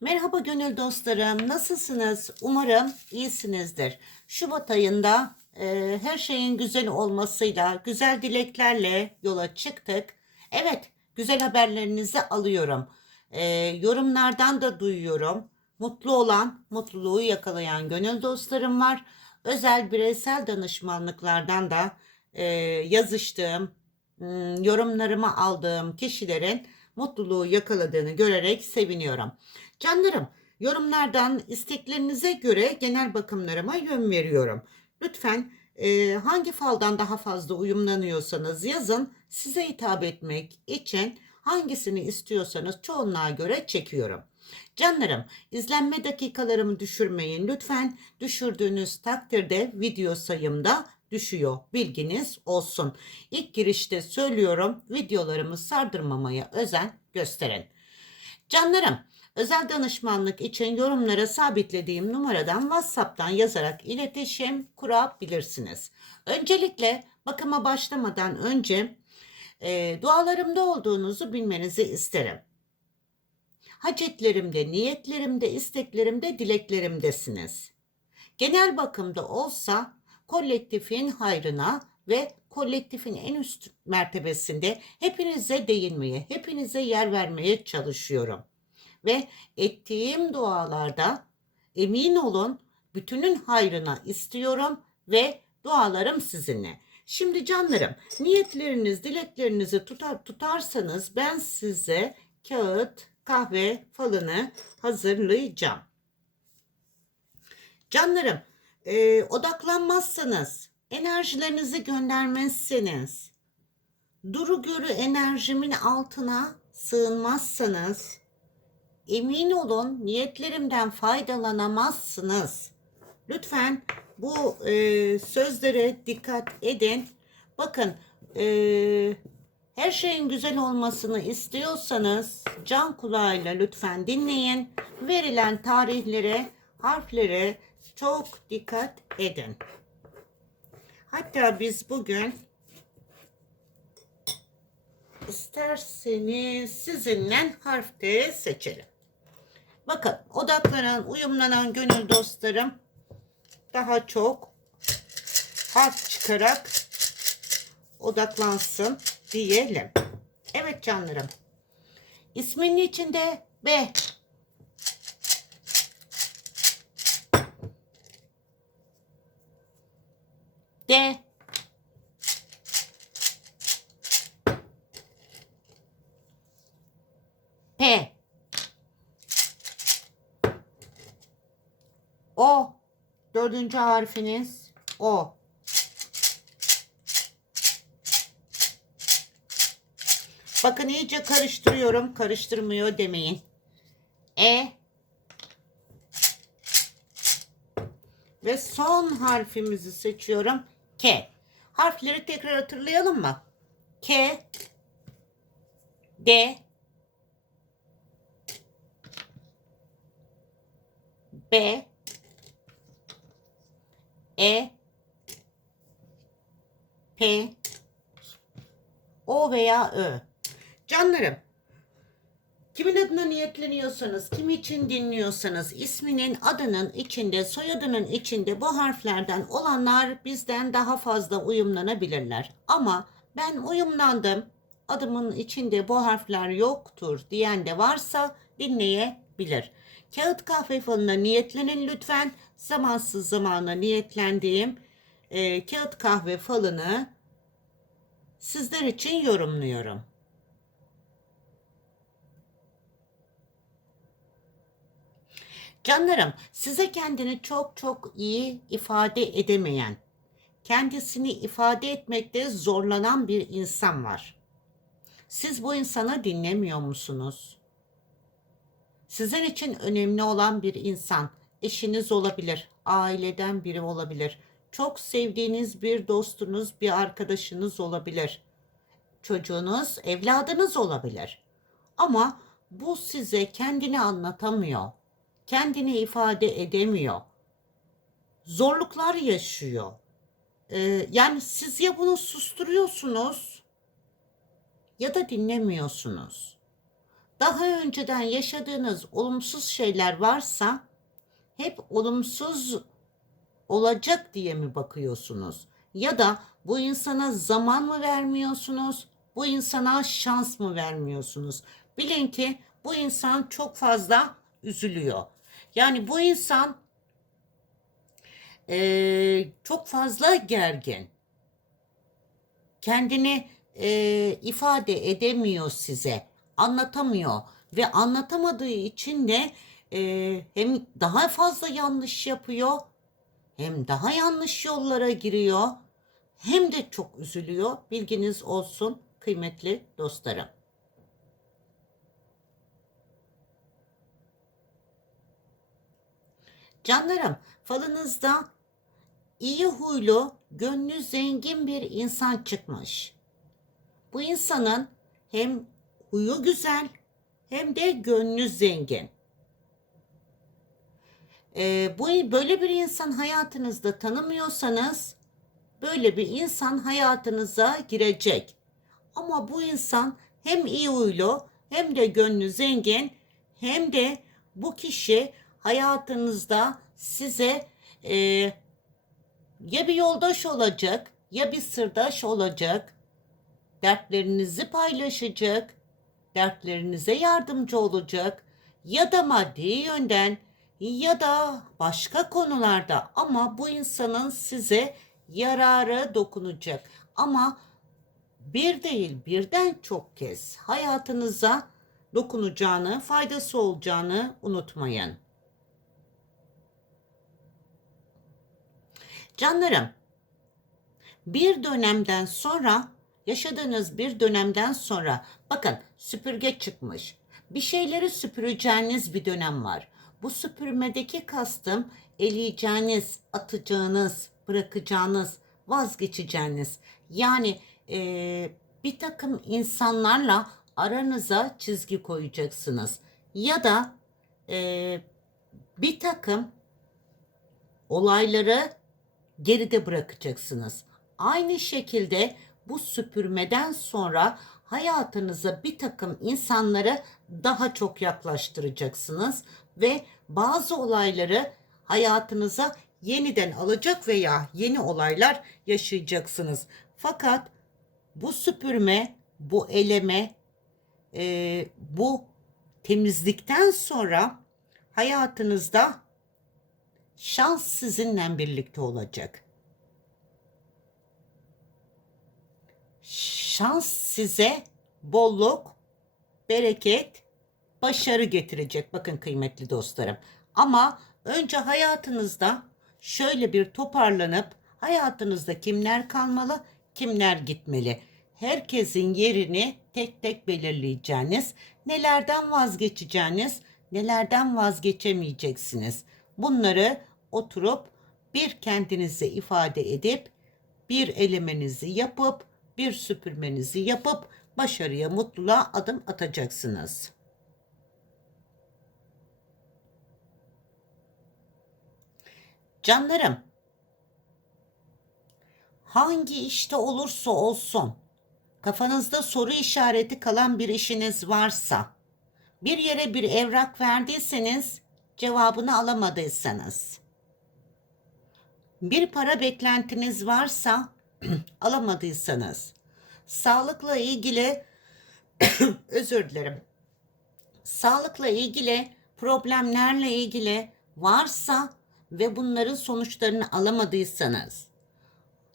Merhaba gönül dostlarım. Nasılsınız? Umarım iyisinizdir. Şubat ayında e, her şeyin güzel olmasıyla, güzel dileklerle yola çıktık. Evet, güzel haberlerinizi alıyorum. E, yorumlardan da duyuyorum. Mutlu olan, mutluluğu yakalayan gönül dostlarım var. Özel bireysel danışmanlıklardan da e, yazıştığım, m, yorumlarımı aldığım kişilerin mutluluğu yakaladığını görerek seviniyorum. Canlarım, yorumlardan isteklerinize göre genel bakımlarıma yön veriyorum. Lütfen e, hangi faldan daha fazla uyumlanıyorsanız yazın. Size hitap etmek için hangisini istiyorsanız çoğunluğa göre çekiyorum. Canlarım, izlenme dakikalarımı düşürmeyin lütfen. Düşürdüğünüz takdirde video sayımda düşüyor. Bilginiz olsun. İlk girişte söylüyorum videolarımı sardırmamaya özen gösterin. Canlarım, özel danışmanlık için yorumlara sabitlediğim numaradan WhatsApp'tan yazarak iletişim kurabilirsiniz. Öncelikle bakıma başlamadan önce e, dualarımda olduğunuzu bilmenizi isterim. Hacetlerimde, niyetlerimde, isteklerimde, dileklerimdesiniz. Genel bakımda olsa kolektifin hayrına ve kolektifin en üst mertebesinde hepinize değinmeye, hepinize yer vermeye çalışıyorum. Ve ettiğim dualarda emin olun bütünün hayrına istiyorum ve dualarım sizinle. Şimdi canlarım niyetleriniz, dileklerinizi tutar, tutarsanız ben size kağıt, kahve falını hazırlayacağım. Canlarım e, odaklanmazsanız, enerjilerinizi göndermezseniz, duru görü enerjimin altına sığınmazsanız, emin olun niyetlerimden faydalanamazsınız. Lütfen bu e, sözlere dikkat edin. Bakın e, her şeyin güzel olmasını istiyorsanız can kulağıyla lütfen dinleyin. Verilen tarihlere, harflere çok dikkat edin. Hatta biz bugün isterseniz sizinle harfte seçelim. Bakın odaklanan, uyumlanan gönül dostlarım daha çok harf çıkarak odaklansın diyelim. Evet canlarım. İsminin içinde B. D. P. O. Dördüncü harfiniz O. Bakın iyice karıştırıyorum. Karıştırmıyor demeyin. E. Ve son harfimizi seçiyorum. K. Harfleri tekrar hatırlayalım mı? K. D. B. E. P. O veya Ö. Canlarım, kimin adına niyetleniyorsanız, kim için dinliyorsanız, isminin adının içinde, soyadının içinde bu harflerden olanlar bizden daha fazla uyumlanabilirler. Ama ben uyumlandım, adımın içinde bu harfler yoktur diyen de varsa dinleyebilir. Kağıt kahve falına niyetlenin lütfen. Zamansız zamana niyetlendiğim e, kağıt kahve falını sizler için yorumluyorum. Canlarım, size kendini çok çok iyi ifade edemeyen, kendisini ifade etmekte zorlanan bir insan var. Siz bu insanı dinlemiyor musunuz? Sizin için önemli olan bir insan, eşiniz olabilir, aileden biri olabilir, çok sevdiğiniz bir dostunuz, bir arkadaşınız olabilir, çocuğunuz, evladınız olabilir. Ama bu size kendini anlatamıyor kendini ifade edemiyor. Zorluklar yaşıyor. Ee, yani siz ya bunu susturuyorsunuz ya da dinlemiyorsunuz. Daha önceden yaşadığınız olumsuz şeyler varsa hep olumsuz olacak diye mi bakıyorsunuz? Ya da bu insana zaman mı vermiyorsunuz? Bu insana şans mı vermiyorsunuz? Bilin ki bu insan çok fazla üzülüyor. Yani bu insan eee, çok fazla gergin. Kendini eee, ifade edemiyor size. Anlatamıyor. Ve anlatamadığı için de eee, hem daha fazla yanlış yapıyor hem daha yanlış yollara giriyor hem de çok üzülüyor. Bilginiz olsun kıymetli dostlarım. Canlarım, falınızda iyi huylu, gönlü zengin bir insan çıkmış. Bu insanın hem huyu güzel hem de gönlü zengin. Ee, bu böyle bir insan hayatınızda tanımıyorsanız böyle bir insan hayatınıza girecek. Ama bu insan hem iyi huylu hem de gönlü zengin hem de bu kişi hayatınızda size e, ya bir yoldaş olacak ya bir sırdaş olacak. Dertlerinizi paylaşacak, dertlerinize yardımcı olacak ya da maddi yönden ya da başka konularda ama bu insanın size yararı dokunacak. Ama bir değil birden çok kez hayatınıza dokunacağını, faydası olacağını unutmayın. Canlarım, bir dönemden sonra yaşadığınız bir dönemden sonra bakın süpürge çıkmış. Bir şeyleri süpüreceğiniz bir dönem var. Bu süpürmedeki kastım eleyeceğiniz, atacağınız, bırakacağınız, vazgeçeceğiniz. Yani eee, bir takım insanlarla aranıza çizgi koyacaksınız. Ya da eee, bir takım olayları geride bırakacaksınız. Aynı şekilde bu süpürmeden sonra hayatınıza bir takım insanları daha çok yaklaştıracaksınız ve bazı olayları hayatınıza yeniden alacak veya yeni olaylar yaşayacaksınız. Fakat bu süpürme, bu eleme, e, bu temizlikten sonra hayatınızda şans sizinle birlikte olacak. Şans size bolluk, bereket, başarı getirecek. Bakın kıymetli dostlarım. Ama önce hayatınızda şöyle bir toparlanıp hayatınızda kimler kalmalı, kimler gitmeli? Herkesin yerini tek tek belirleyeceğiniz, nelerden vazgeçeceğiniz, nelerden vazgeçemeyeceksiniz. Bunları oturup bir kendinize ifade edip bir elemenizi yapıp bir süpürmenizi yapıp başarıya, mutluluğa adım atacaksınız. Canlarım, hangi işte olursa olsun kafanızda soru işareti kalan bir işiniz varsa, bir yere bir evrak verdiyseniz cevabını alamadıysanız, bir para beklentiniz varsa alamadıysanız, sağlıkla ilgili özür dilerim. Sağlıkla ilgili problemlerle ilgili varsa ve bunların sonuçlarını alamadıysanız,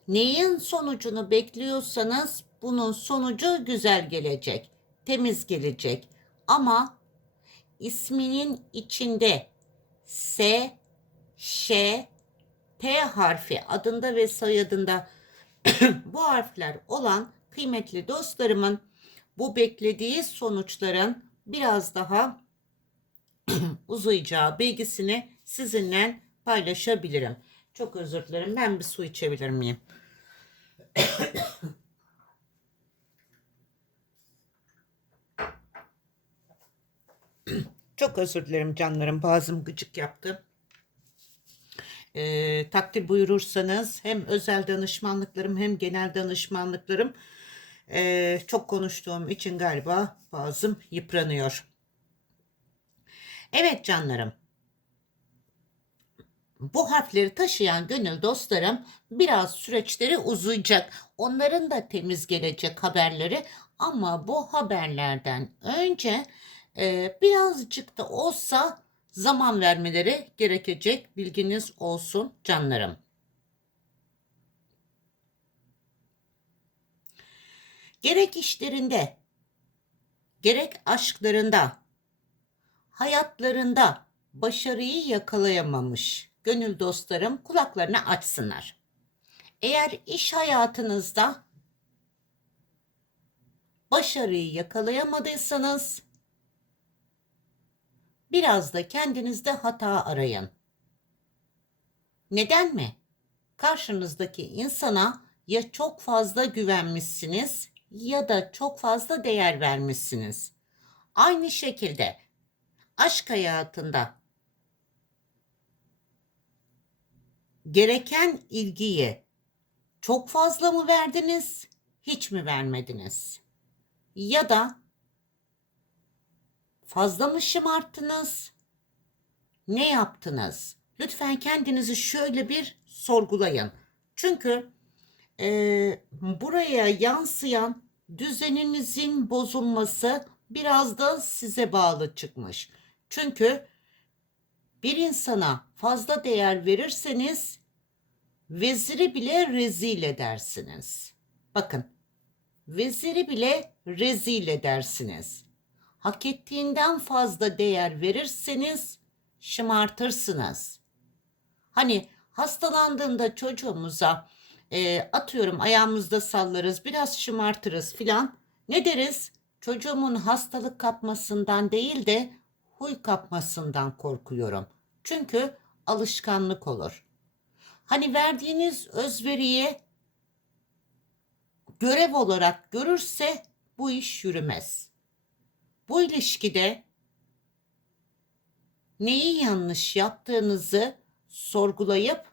neyin sonucunu bekliyorsanız bunun sonucu güzel gelecek, temiz gelecek. Ama isminin içinde S, Ş, T harfi adında ve soyadında bu harfler olan kıymetli dostlarımın bu beklediği sonuçların biraz daha uzayacağı bilgisini sizinle paylaşabilirim. Çok özür dilerim. Ben bir su içebilir miyim? Çok özür dilerim canlarım. Boğazım gıcık yaptı. Ee, takdir buyurursanız hem özel danışmanlıklarım hem genel danışmanlıklarım ee, çok konuştuğum için galiba boğazım yıpranıyor. Evet canlarım. Bu harfleri taşıyan gönül dostlarım biraz süreçleri uzayacak. Onların da temiz gelecek haberleri ama bu haberlerden önce e, birazcık da olsa zaman vermeleri gerekecek. Bilginiz olsun canlarım. Gerek işlerinde, gerek aşklarında, hayatlarında başarıyı yakalayamamış gönül dostlarım kulaklarını açsınlar. Eğer iş hayatınızda başarıyı yakalayamadıysanız biraz da kendinizde hata arayın. Neden mi? Karşınızdaki insana ya çok fazla güvenmişsiniz ya da çok fazla değer vermişsiniz. Aynı şekilde aşk hayatında gereken ilgiyi çok fazla mı verdiniz, hiç mi vermediniz? Ya da fazla mı şımarttınız? Ne yaptınız? Lütfen kendinizi şöyle bir sorgulayın. Çünkü e, buraya yansıyan düzeninizin bozulması biraz da size bağlı çıkmış. Çünkü bir insana fazla değer verirseniz veziri bile rezil edersiniz. Bakın veziri bile rezil edersiniz. Hak ettiğinden fazla değer verirseniz şımartırsınız. Hani hastalandığında çocuğumuza e, atıyorum ayağımızda sallarız biraz şımartırız filan. Ne deriz? Çocuğumun hastalık kapmasından değil de huy kapmasından korkuyorum. Çünkü alışkanlık olur. Hani verdiğiniz özveriyi görev olarak görürse bu iş yürümez. Bu ilişkide neyi yanlış yaptığınızı sorgulayıp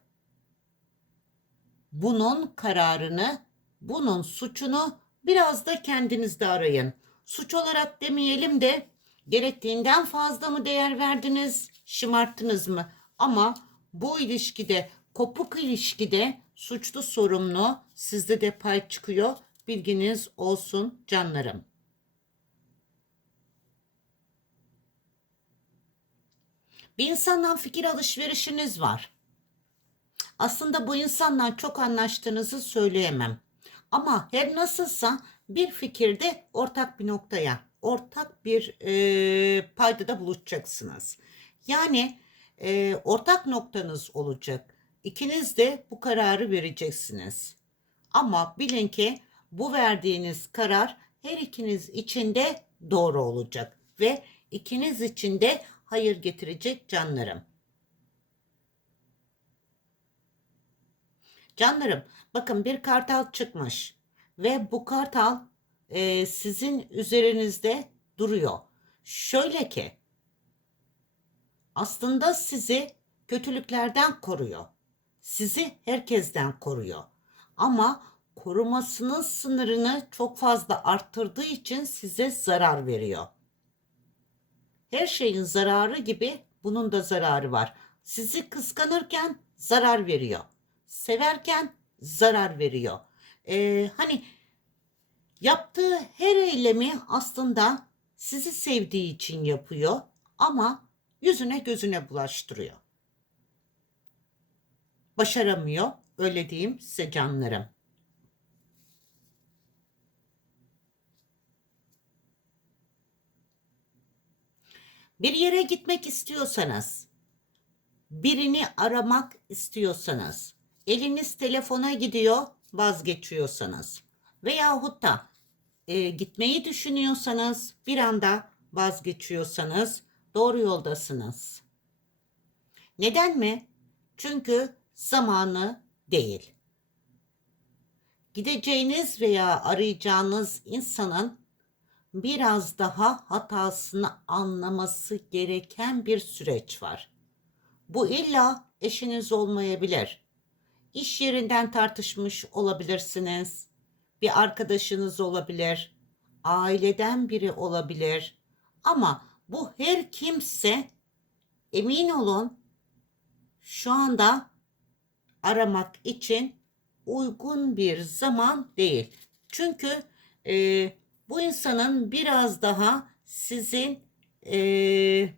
bunun kararını, bunun suçunu biraz da kendinizde arayın. Suç olarak demeyelim de gerektiğinden fazla mı değer verdiniz, şımarttınız mı? Ama bu ilişkide, kopuk ilişkide suçlu sorumlu sizde de pay çıkıyor. Bilginiz olsun canlarım. Bir insandan fikir alışverişiniz var. Aslında bu insanla çok anlaştığınızı söyleyemem. Ama her nasılsa bir fikirde ortak bir noktaya, ortak bir e, paydada buluşacaksınız. Yani e, ortak noktanız olacak. İkiniz de bu kararı vereceksiniz. Ama bilin ki bu verdiğiniz karar her ikiniz için de doğru olacak ve ikiniz için de hayır getirecek canlarım. Canlarım bakın bir kartal çıkmış ve bu kartal e, sizin üzerinizde duruyor. Şöyle ki aslında sizi kötülüklerden koruyor. Sizi herkesten koruyor. Ama korumasının sınırını çok fazla arttırdığı için size zarar veriyor. Her şeyin zararı gibi bunun da zararı var. Sizi kıskanırken zarar veriyor. Severken zarar veriyor. Ee, hani yaptığı her eylemi aslında sizi sevdiği için yapıyor ama yüzüne gözüne bulaştırıyor. Başaramıyor öyle diyeyim size canlarım. Bir yere gitmek istiyorsanız, birini aramak istiyorsanız, eliniz telefona gidiyor, vazgeçiyorsanız veyahut da e, gitmeyi düşünüyorsanız, bir anda vazgeçiyorsanız doğru yoldasınız. Neden mi? Çünkü zamanı değil. Gideceğiniz veya arayacağınız insanın biraz daha hatasını anlaması gereken bir süreç var. Bu illa eşiniz olmayabilir. İş yerinden tartışmış olabilirsiniz. Bir arkadaşınız olabilir. Aileden biri olabilir. Ama bu her kimse emin olun şu anda aramak için uygun bir zaman değil. Çünkü e, bu insanın biraz daha sizin e,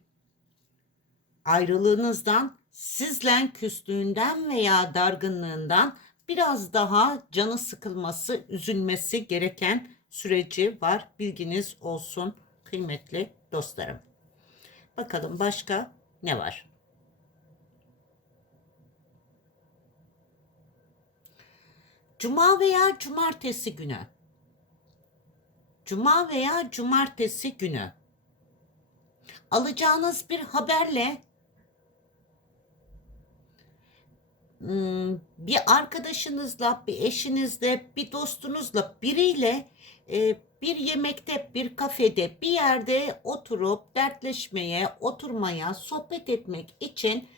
ayrılığınızdan, sizle küslüğünden veya dargınlığından biraz daha canı sıkılması, üzülmesi gereken süreci var. Bilginiz olsun kıymetli dostlarım. Bakalım başka ne var? Cuma veya cumartesi günü. Cuma veya cumartesi günü. Alacağınız bir haberle bir arkadaşınızla, bir eşinizle, bir dostunuzla, biriyle e, bir yemekte, bir kafede, bir yerde oturup dertleşmeye, oturmaya, sohbet etmek için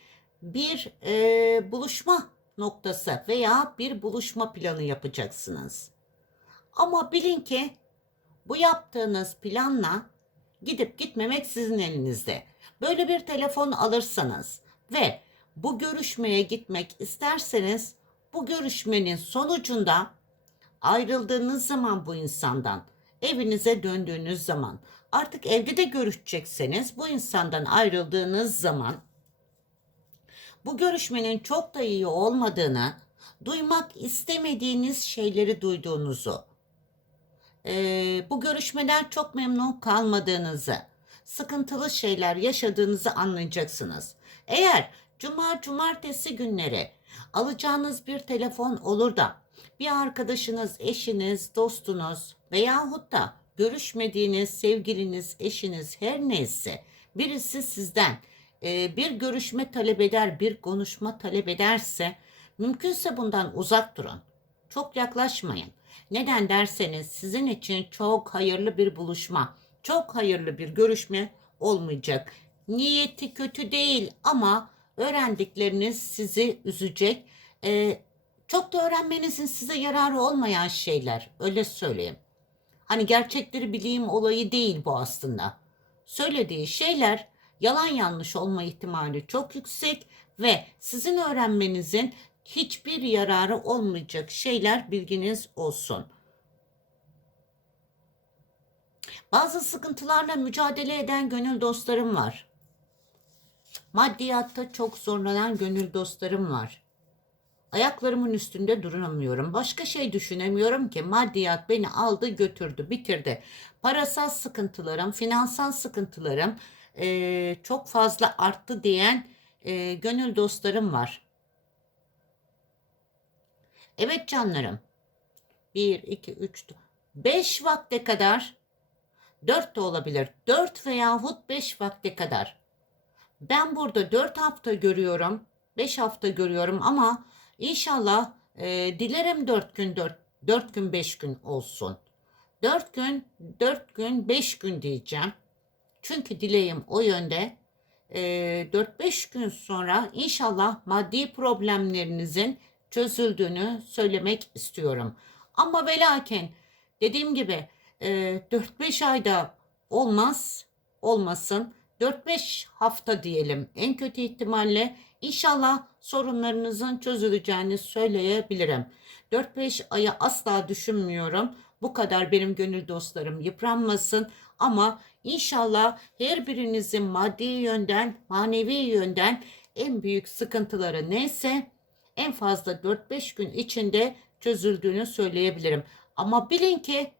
bir e, buluşma noktası veya bir buluşma planı yapacaksınız. Ama bilin ki bu yaptığınız planla gidip gitmemek sizin elinizde. Böyle bir telefon alırsanız ve bu görüşmeye gitmek isterseniz bu görüşmenin sonucunda ayrıldığınız zaman bu insandan evinize döndüğünüz zaman artık evde de görüşecekseniz bu insandan ayrıldığınız zaman bu görüşmenin çok da iyi olmadığını, duymak istemediğiniz şeyleri duyduğunuzu, e, bu görüşmeden çok memnun kalmadığınızı, sıkıntılı şeyler yaşadığınızı anlayacaksınız. Eğer cuma cumartesi günleri alacağınız bir telefon olur da bir arkadaşınız, eşiniz, dostunuz veyahut da görüşmediğiniz sevgiliniz, eşiniz her neyse birisi sizden e, bir görüşme talep eder, bir konuşma talep ederse mümkünse bundan uzak durun. Çok yaklaşmayın. Neden derseniz sizin için çok hayırlı bir buluşma, çok hayırlı bir görüşme olmayacak. Niyeti kötü değil ama öğrendikleriniz sizi üzecek. Ee, çok da öğrenmenizin size yararı olmayan şeyler. Öyle söyleyeyim. Hani gerçekleri bileyim olayı değil bu aslında. Söylediği şeyler yalan yanlış olma ihtimali çok yüksek ve sizin öğrenmenizin hiçbir yararı olmayacak şeyler bilginiz olsun. Bazı sıkıntılarla mücadele eden gönül dostlarım var. Maddiyatta çok zorlanan gönül dostlarım var. Ayaklarımın üstünde duramıyorum. Başka şey düşünemiyorum ki maddiyat beni aldı götürdü bitirdi. Parasal sıkıntılarım, finansal sıkıntılarım e, çok fazla arttı diyen e, gönül dostlarım var. Evet canlarım. 1, 2, 3, 5 vakte kadar 4 de olabilir. 4 veyahut 5 vakte kadar. Ben burada 4 hafta görüyorum. 5 hafta görüyorum ama inşallah e, dilerim 4 gün 4, 4 gün 5 gün olsun. 4 gün 4 gün 5 gün diyeceğim. Çünkü dileğim o yönde. E, 4-5 gün sonra inşallah maddi problemlerinizin çözüldüğünü söylemek istiyorum. Ama ve dediğim gibi e, 4-5 ayda olmaz, olmasın. 4-5 hafta diyelim en kötü ihtimalle inşallah sorunlarınızın çözüleceğini söyleyebilirim. 4-5 aya asla düşünmüyorum. Bu kadar benim gönül dostlarım yıpranmasın ama inşallah her birinizin maddi yönden, manevi yönden en büyük sıkıntıları neyse en fazla 4-5 gün içinde çözüldüğünü söyleyebilirim. Ama bilin ki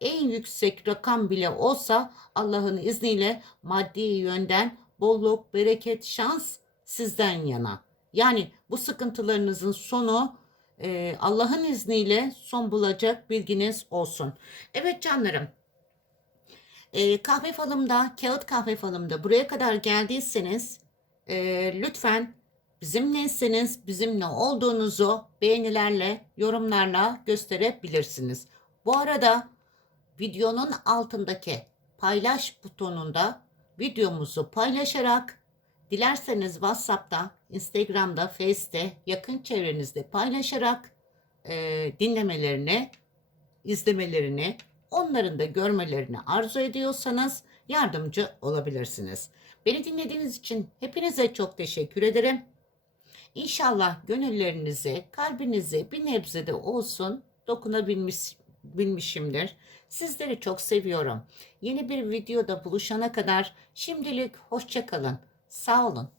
en yüksek rakam bile olsa Allah'ın izniyle maddi yönden bolluk, bereket, şans sizden yana. Yani bu sıkıntılarınızın sonu e, Allah'ın izniyle son bulacak bilginiz olsun. Evet canlarım. E, kahve falımda, kağıt kahve falımda buraya kadar geldiyseniz e, lütfen bizimleyseniz bizimle olduğunuzu beğenilerle, yorumlarla gösterebilirsiniz. Bu arada videonun altındaki paylaş butonunda videomuzu paylaşarak dilerseniz WhatsApp'ta, Instagram'da, Face'te yakın çevrenizde paylaşarak e, dinlemelerini, izlemelerini, onların da görmelerini arzu ediyorsanız yardımcı olabilirsiniz. Beni dinlediğiniz için hepinize çok teşekkür ederim. İnşallah gönüllerinize, kalbinize bir nebze de olsun dokunabilmiş bilmişimdir. Sizleri çok seviyorum. Yeni bir videoda buluşana kadar şimdilik hoşça kalın. Sağ olun.